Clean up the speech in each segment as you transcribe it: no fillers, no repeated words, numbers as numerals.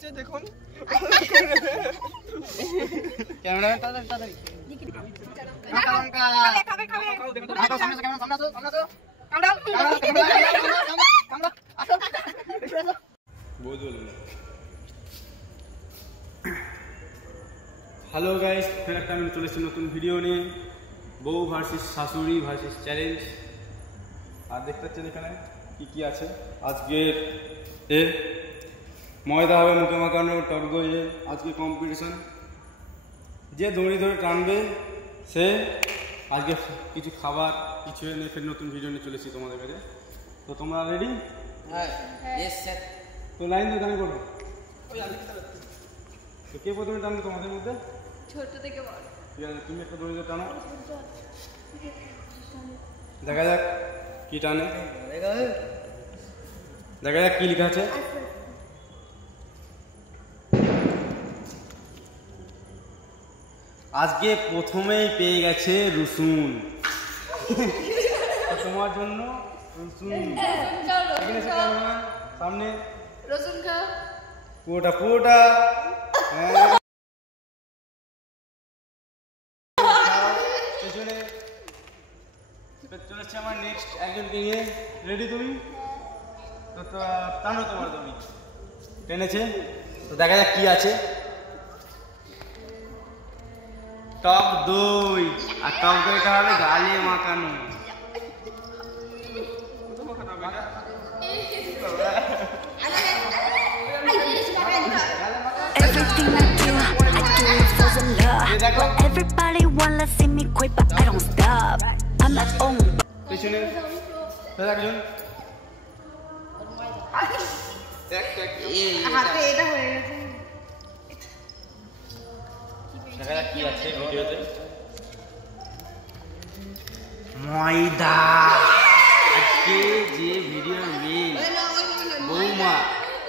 যাচ্ছে দেখুন। ক্যামেরাম্যান তাড়াতাড়ি কাঁচা লঙ্কা খাবে সামনে আসো, সামনে আসো হ্যালো গাইস, একটা আমি চলে এসেছি নতুন ভিডিও নিয়ে, বউ ভার্সেস শাশুড়ি ভার্সেস চ্যালেঞ্জ। আর দেখতে পাচ্ছেন এখানে কি কি আছে। আজকে ময়দা হবে মুখে মাখানো, টক দই। আজকে কম্পিটিশন, যে দড়ি ধরে টানবে সে আজকে কিছু খাবার কিছু এনে ফের নতুন ভিডিও নিয়ে চলেছি তোমাদের কাছে। তো তোমরা রেডি? হ্যাঁ, यस স্যার। তো লাইন দিয়ে গান করো। তো কে প্রথমে টানবে তোমাদের মধ্যে? ছোট থেকে বড়। ঠিক আছে, তুমি একটা দড়ি টানো, দেখা যাক কি টানে, দেখা যাক কি লেখা আছে। আজকে প্রথমেই পেয়ে গেছে রসুন। তোমার জন্য রসুন। সামনে রসুন খাও। পুরোটা হ্যাঁ। পেছনে চলে এসছে আমার নেক্সট একজনকে নিয়ে। রেডি তুমি? তো টানো তোমার দড়ি। টেনেছে, তো দেখা যাক কি আছে। টক দই, আর টক দইটা হবে গালে মাখানো। Everything I do it for the love. Everybody wanna see me quit, but I don't stop. I'm my own. পেছনে একজন হাতে এটা হয়ে গেছে। দেখা যাক কি আছে ভিডিওতে। ময়দা। আজকে যে ভিডিও মেন বৌমা,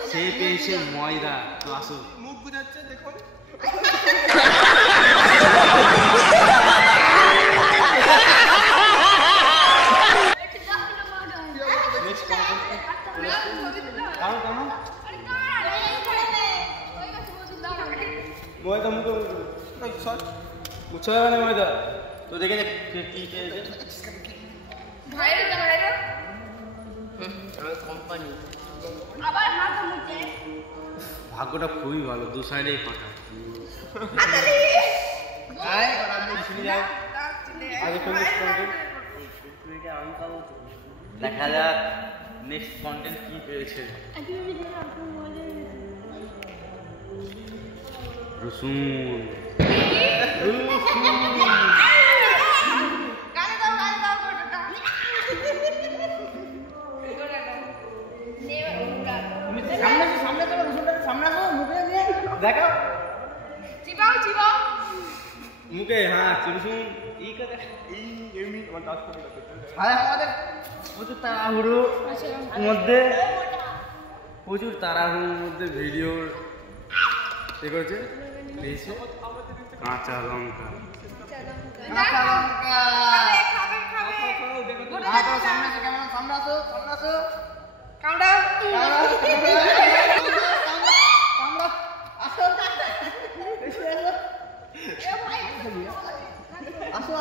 সে পেয়েছে ময়দা। তো আসো, মুখ বুঝাচ্ছে দেখুন। ময়দা মুখে মুছা যাবে না ময়দা। তো দেখে যাক কি পেয়েছে। ভাগ্যটা খুবই ভালো, দু সাইডেই ফাঁকা। দেখা যাক নেক্সট কন্টেন্ট কি পেয়েছে। রসুন। দেখো মুখে, হ্যাঁ রসুন। আমাদের প্রচুর তাড়াহুড়োর মধ্যে ভিডিওর এ করেছে দিয়েছে কাঁচা লঙ্কা। সামনে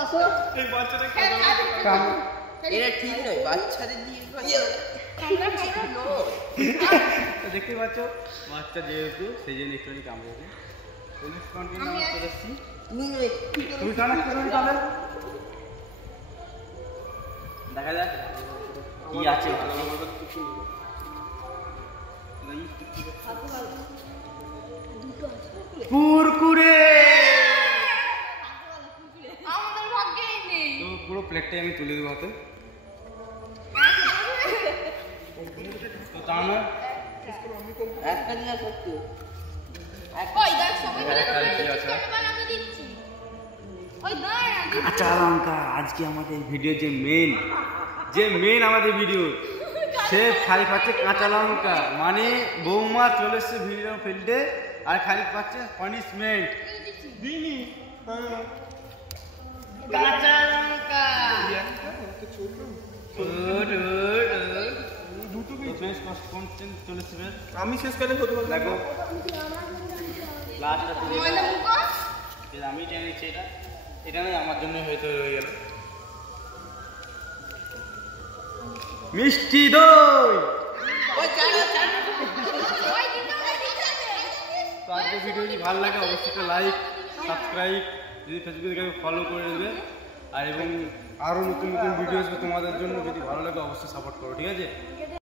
আসো এটা ঠিক নয়, বাচ্চাদের দিয়ে দেখতে পাচ্ছ বাচ্চা যেহেতু সেই জন্য একটুখানি কামড়েছে। দেখা যাক কি আছে। কুরকুরে। তো পুরো প্লেটটাই আমি তুলে দেবো হাতে। তো তা নয়, কাঁচা লঙ্কা। আজকে আমাদের ভিডিও যে মেন আমাদের ভিডিও, সে খালি পাচ্ছে কাঁচা লঙ্কা। মানে বৌমা চলে এসছে ভিডিও ফিল্ডে আর খালি পাচ্ছে পানিশমেন্ট। কাঁচা লঙ্কা শেষ কন্টেন্ট চলে এসেছে। আমি শেষ করে হতে পারবো। দেখো লাস্টটা ময়দা মুখো আমি টেনেছি এটা নয় আমার জন্য হয়তো রয়ে গেল মিষ্টি দই। তো আজকের ভিডিও যদি ভালো লাগে অবশ্যই একটা লাইক সাবস্ক্রাইব যদি ফেসবুকে দেখে ফলো করে দেবে আর এবং আরও নতুন নতুন ভিডিও আসবে তোমাদের জন্য যদি ভালো লাগে অবশ্যই সাপোর্ট করো ঠিক আছে।